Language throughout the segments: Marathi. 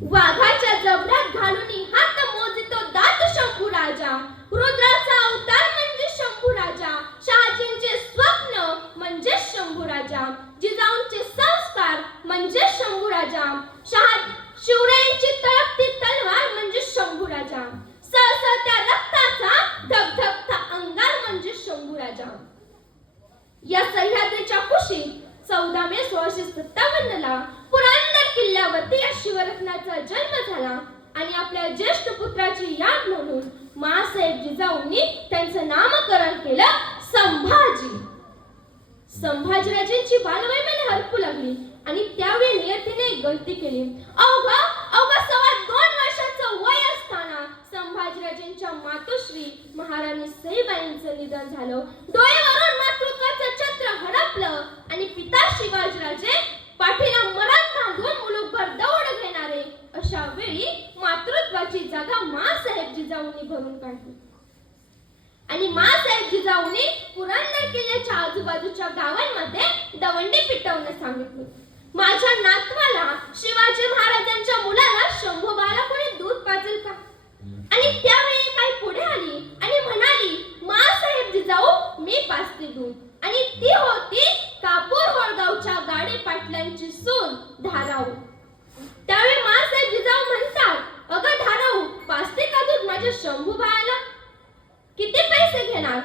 碗筷 thoát महाराणी सईबाईंचं निधन झालं. डोळेवरून मातृत्वाचं छत्र हडपलं आणि पिता शिवाजीराजे पाठीला मरण बांधून मुलुकभर दौड घेणारे अशा वेळी मातृत्वाची जागा मासाहेब जिजाऊंनी भरून काढली. आणि मासाहेब जिजाऊंनी पुरंदर किल्ल्याच्या आजूबाजूच्या गावांमध्ये दवंडी पिटवणं सांगितले. माझ्या नातवाला शिवाजी महाराजांच्या मुलाला शंभू शंभोबाला कोणी दूध पाजेल का? आणि त्यावेळी काय पुढे आली आणि म्हणाली मा साहेब जिजाऊ मी पाचते दूध आणि ती होती कापूर होळगावच्या गाडे पाटल्यांची सून धाराऊ. त्यावेळी मा साहेब जिजाऊ म्हणतात अगं धाराऊ पाचते का दूध माझ्या शंभू बाळाला किती पैसे घेणार?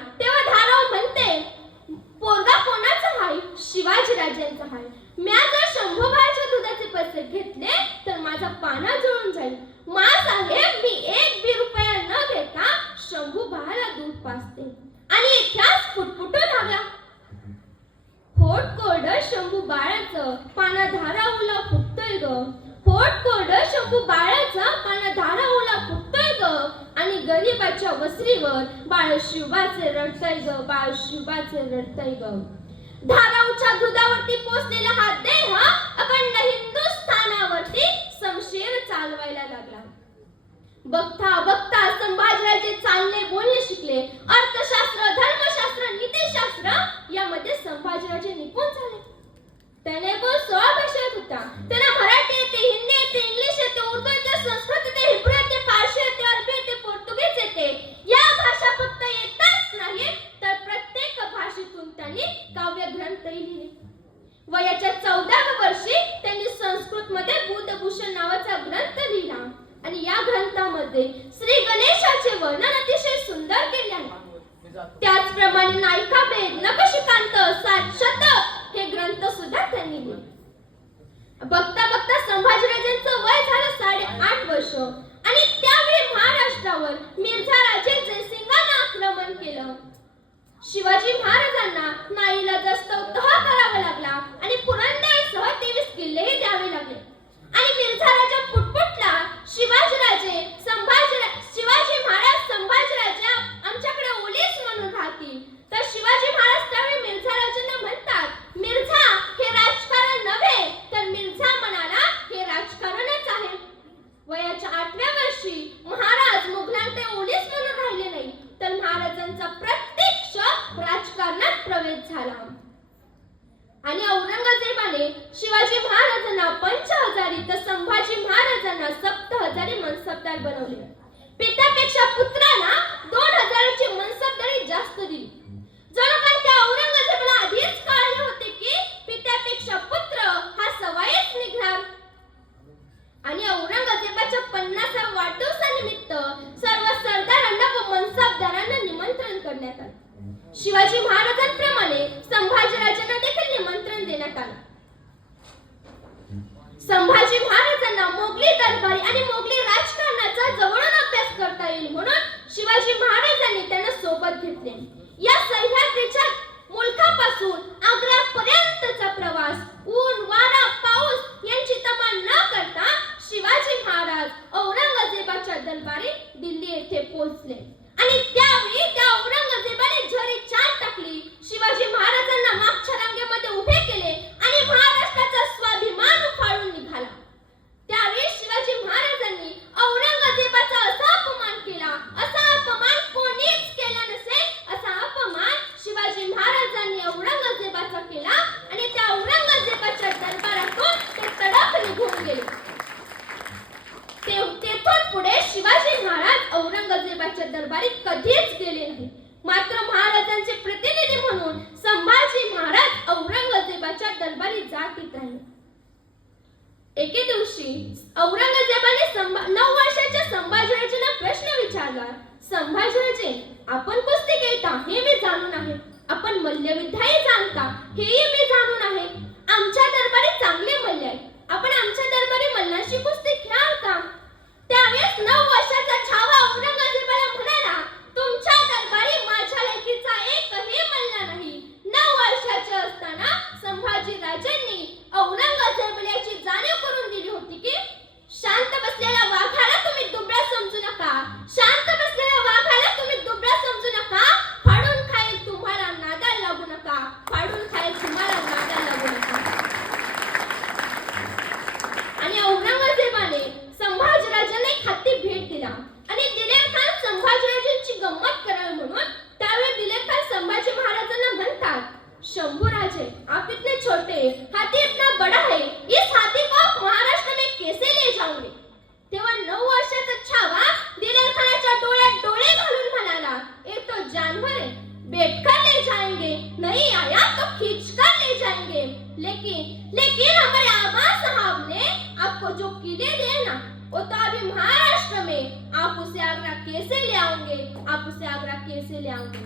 दुसरीवर बाळ रडताय ग बाळ रडताय ग. धाराऊच्या दुधावरती पोचलेला हा देह अखंड हिंदुस्थानावरती समशेर चालवायला लागला. बघता बघता संभाजीराजे चालणे बोलणे शिकले. अर्थशास्त्र धर्म बेटकर ले जाएंगे नहीं आया तो खींच कर ले जाएंगे। लेकिन लेकिन हमारे आबा साहब ने आपको जो किले दिए ना वो तो अभी महाराष्ट्र में आप उसे आगरा कैसे ले आओगे? आप उसे आगरा कैसे ले आओगे?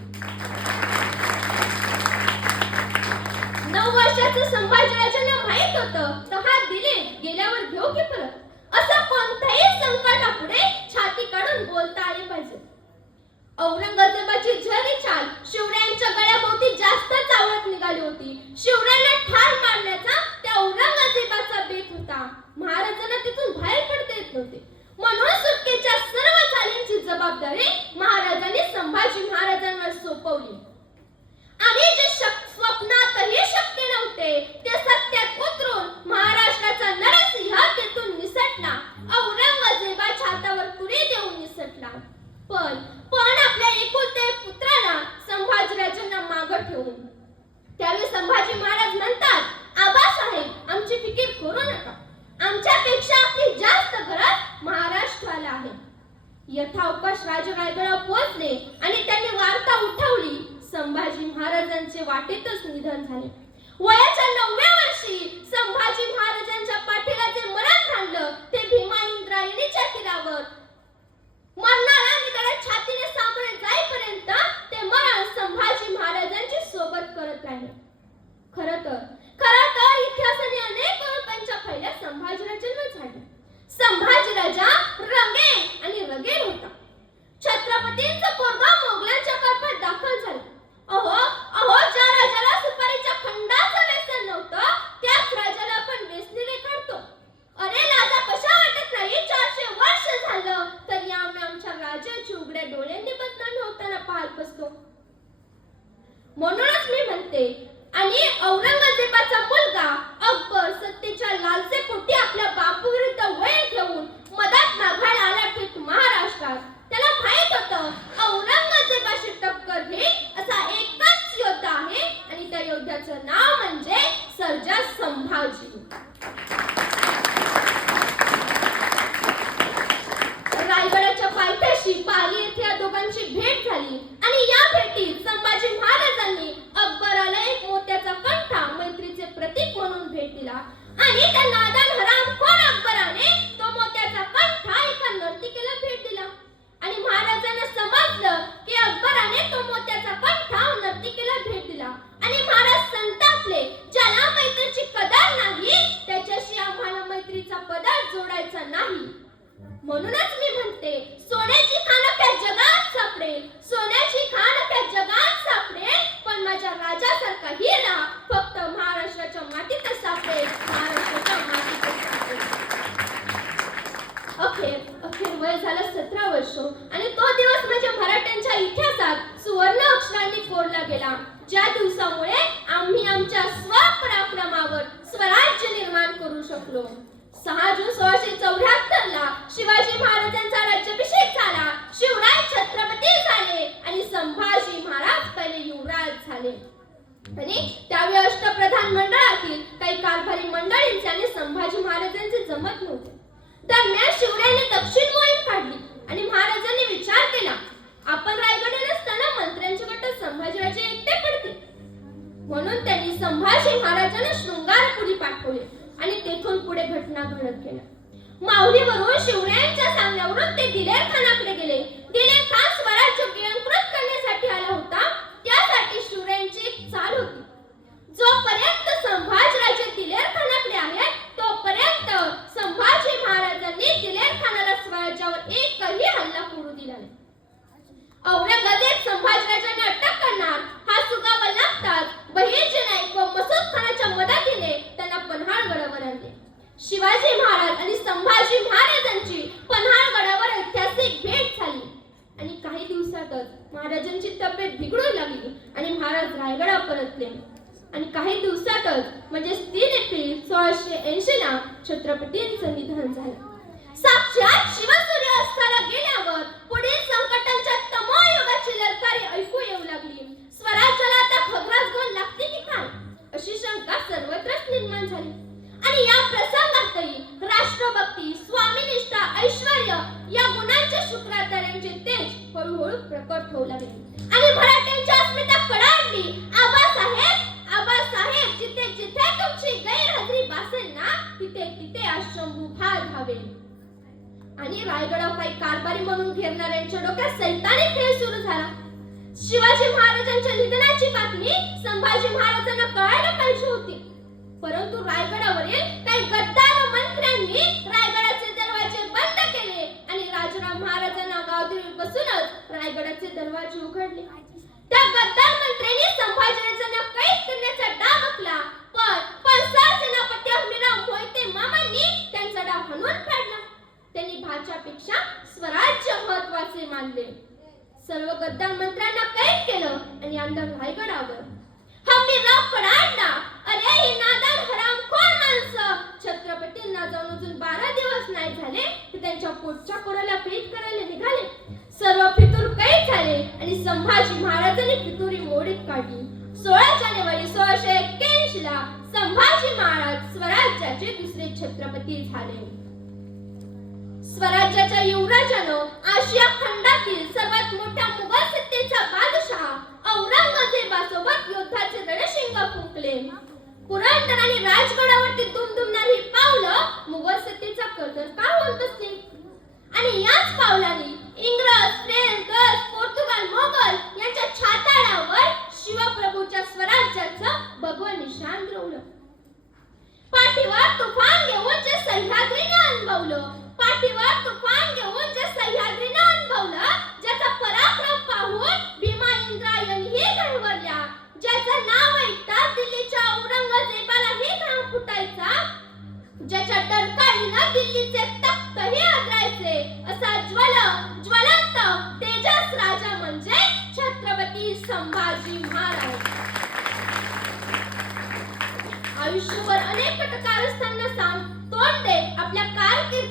नऊ वर्षाचं संभाजीराजांना माहीत होतं तर हात दिले गेल्यावर घेऊ की परत? असं संकट संकटापुढे छाती काढून बोलता आले पाहिजे. औरंगजेबाची झरी छाल शिवरायांच्या गळ्याभोवती जास्त चावत निघाली होती. शिवरायांना ठार मारण्याचा त्या औरंगजेबाचा बेत होता. महाराजांना तिथून बाहेर पडता येत नव्हते. म्हणून सुटकेच्या सर्व चालींची जबाबदारी महाराजांनी संभाजी महाराजांना सोपवली. आणि जे स्वप्न sales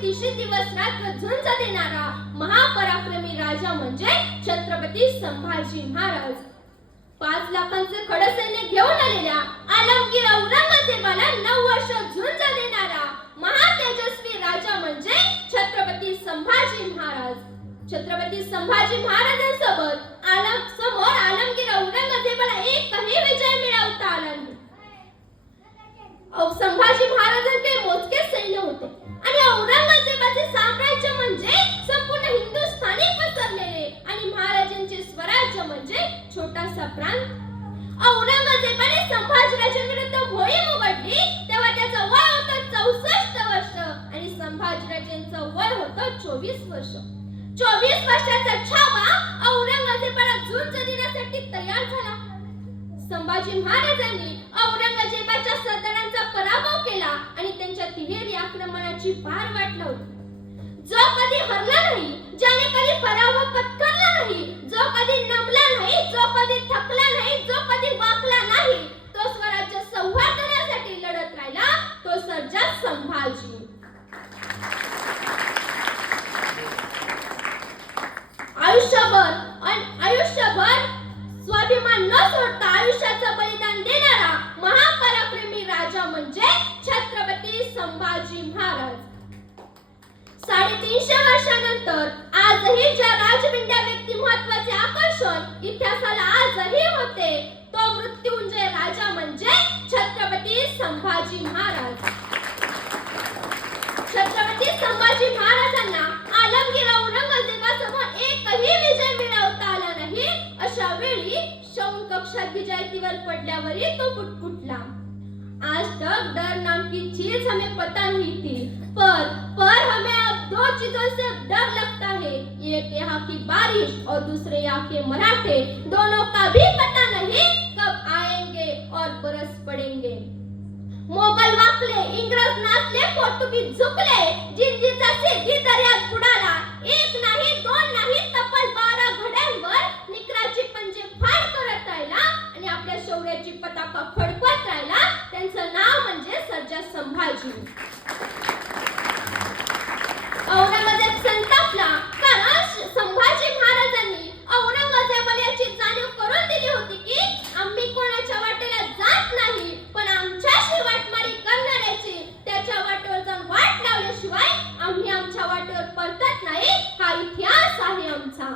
कारकिर्दीशी दिवस रात्र झुंज देणारा महापराक्रमी राजा म्हणजे छत्रपती संभाजी महाराज. पाच लाखांचे खडसैन्य घेऊन आलेल्या आलमगीर औरंगजेबाला नऊ वर्ष झुंज देणारा महातेजस्वी राजा म्हणजे छत्रपती संभाजी महाराज. छत्रपती संभाजी महाराजांसोबत आलम समोर आलमगीर औरंगजेबाला एकही विजय मिळवता आला नाही. संभाजी महाराजांचे मोजके सैन्य होते. आणि औरंगजेबाचे साम्राज्य म्हणजे संपूर्ण हिंदुस्थानी पसरलेले आणि महाराजांचे स्वराज्य म्हणजे छोटासा प्रांत. औरंगजेबाने संभाजीराजांविरुद्ध मोहीम उघडली. तेव्हा त्याचं वय होतं चौसष्ट वर्ष आणि संभाजीराजांचं वय होतं चोवीस वर्ष. चोवीस वर्षाचा छावा औरंगजेबाला झुंज देण्यासाठी तयार झाला. संभाजी महाराजांनी औरंगजेबाच्या सरदारांचा पराभव केला आणि त्यांच्या तिहेरी आक्रमणाची पार वाट लावली जो कधी हरला नाही ज्याने कधी पराभव पत्करला नाही जो कधी नमला नाही जो कधी थकला नाही जो कधी वाकला नाही तो स्वराज्य संवर्धनासाठी लढत राहिला तो सर्जा संभाजी. आयुष्यभर आयुष्यभर स्वाभिमान न सोडता आयुष्याचं बलिदान देणारा महापराक्रमी राजा म्हणजे छत्रपती संभाजी महाराज. साडेतीनशे वर्षानंतर आजही ज्या राजविंड्या व्यक्ती महत्त्वाचे आकर्षण इतिहासाला आजही होते तो मृत्युंजय राजा म्हणजे छत्रपती संभाजी महाराज. छत्रपती संभाजी महाराजांना आलमगीर औरंगजेबासमोर एकही विजय मिळवता आला नाही अशा वेळी जाऊन कक्षात विजयतीवर पडल्यावरही तो पुटपुटला आज तक डर नाम की चीज हमें पता नहीं थी पर पर हमें अब दो चीजों से डर लगता है. एक यहाँ की बारिश और दूसरे यहाँ के मराठे. दोनों का भी पता नहीं कब आएंगे और बरस पड़ेंगे. मोगल वाकले इंग्रज नाचले पोर्तुगीज झुकले जिंजीचा सिद्धी दर्यात बुडाला. एक नाही दोन नाही तब्बल बारा घड्यांवर फाड करत राहिला आणि आपल्या शौर्याची पताका फडकवत राहिला त्यांचं नाव म्हणजे सर्जा संभाजी औरंगजेब संतापला कारण श- संभाजी महाराजांनी औरंगजेबाला याची जाणीव करून दिली होती की आम्ही कोणाच्या वाटेला जात नाही पण आमच्याशी वाटमारी करणाऱ्याची त्याच्या वाटेवर जाऊन वाट लावल्याशिवाय आम्ही आमच्या वाटेवर परतत नाही हा इतिहास आहे आमचा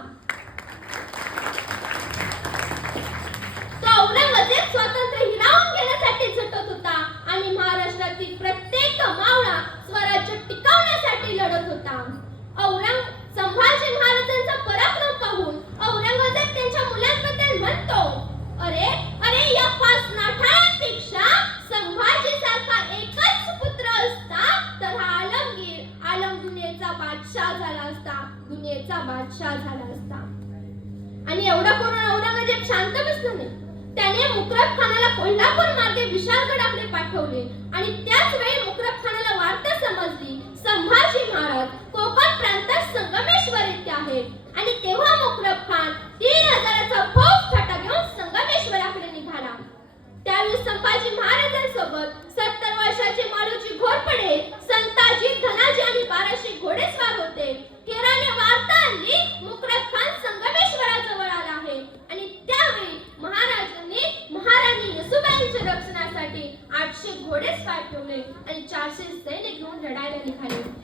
तो औरंगजेब स्वातंत्र्य हिरावून घेण्यासाठी झटत होता आणि महाराष्ट्रातील प्रत्येक मावळा स्वराज्य टिकवण्यासाठी लढत होता औरंग संभाजी महाराजांचा पराक्रम पाहून औरंगजेब त्यांच्या मुलांबद्दल म्हणतो अरे अरे या पाच नाठाळांपेक्षा संभाजी सारखा एकच पुत्र असता तर हा आलमगीर आलम दुनियेचा बादशाह झाला असता बादशाह झाला असता. आणि एवढा करून औरंगजेब म्हणजे शांत बसला नाही त्याने मुकरब खानाला कोल्हापूर मार्गे विशालगडाकडे पाठवले. आणि त्याच वेळी मुकरब खानाला वार्ता समजली संभाजी महाराज कोकण प्रांतात संगमेश्वर येथे आहेत. आणि तेव्हा मुकरब खान तीन हजाराचा फौज दयाळू संभाजी महाराजांसोबत सत्तर वर्षाचे मारुजी घोरपडे संताजी धनाजी आणि बाराशे घोडेस्वार होते. केराने वार्ता आणली मुकरत खान संगमेश्वराजवळ आला आहे. आणि त्यावेळी महाराजांनी महाराणी यशुबाईंच्या रक्षणासाठी आठशे घोडेस्वार ठेवले आणि चारशे सैनिक घेऊन लढायला निघाले.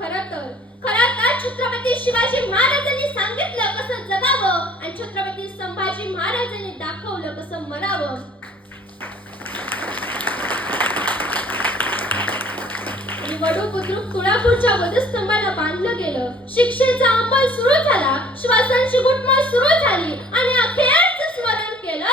खर तर खर तर छत्रपती शिवाजी महाराजांनी सांगितलं कसं जगावं कसं मरावं वडू बुद्रुक तुळापूरच्या वधस्तंभाला बांधलं गेलं. शिक्षेचा अंमल सुरू झाला श्वासांची गुटमळ सुरू झाली आणि अखेरच स्मरण केलं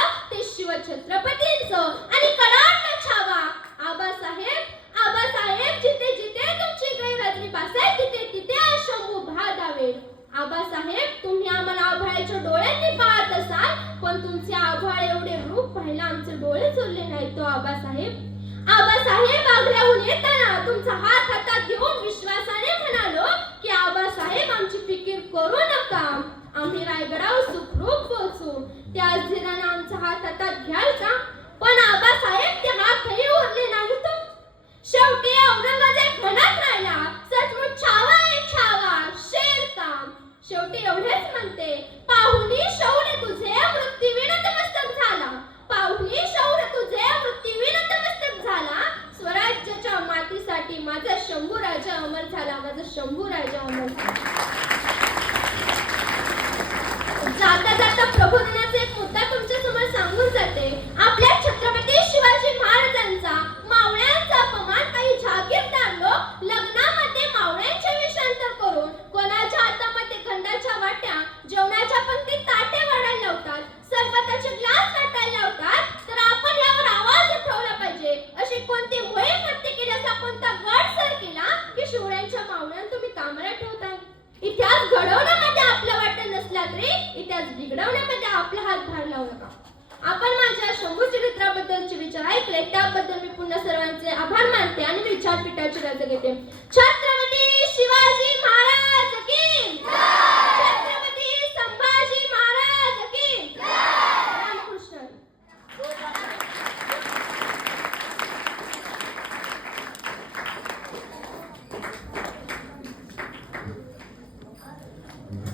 आबासाहेब तुम्ही आम्हाला आभाळाच्या डोळ्यांनी पाहत असाल पण तुमचे आभाळ एवढे रूप पाहिला आमचे डोळे चोरले नाही तो आबासाहेब आबासाहेब आग्र्याहून येताना तुमचा हात हातात घेऊन विश्वासाने म्हणालो की आबासाहेब आमची फिकीर करू नका. आम्ही रायगडावर सुखरूप पोहोचू. त्या आजीरानं आमचा हात हातात घ्यायचा का पण आबासाहेब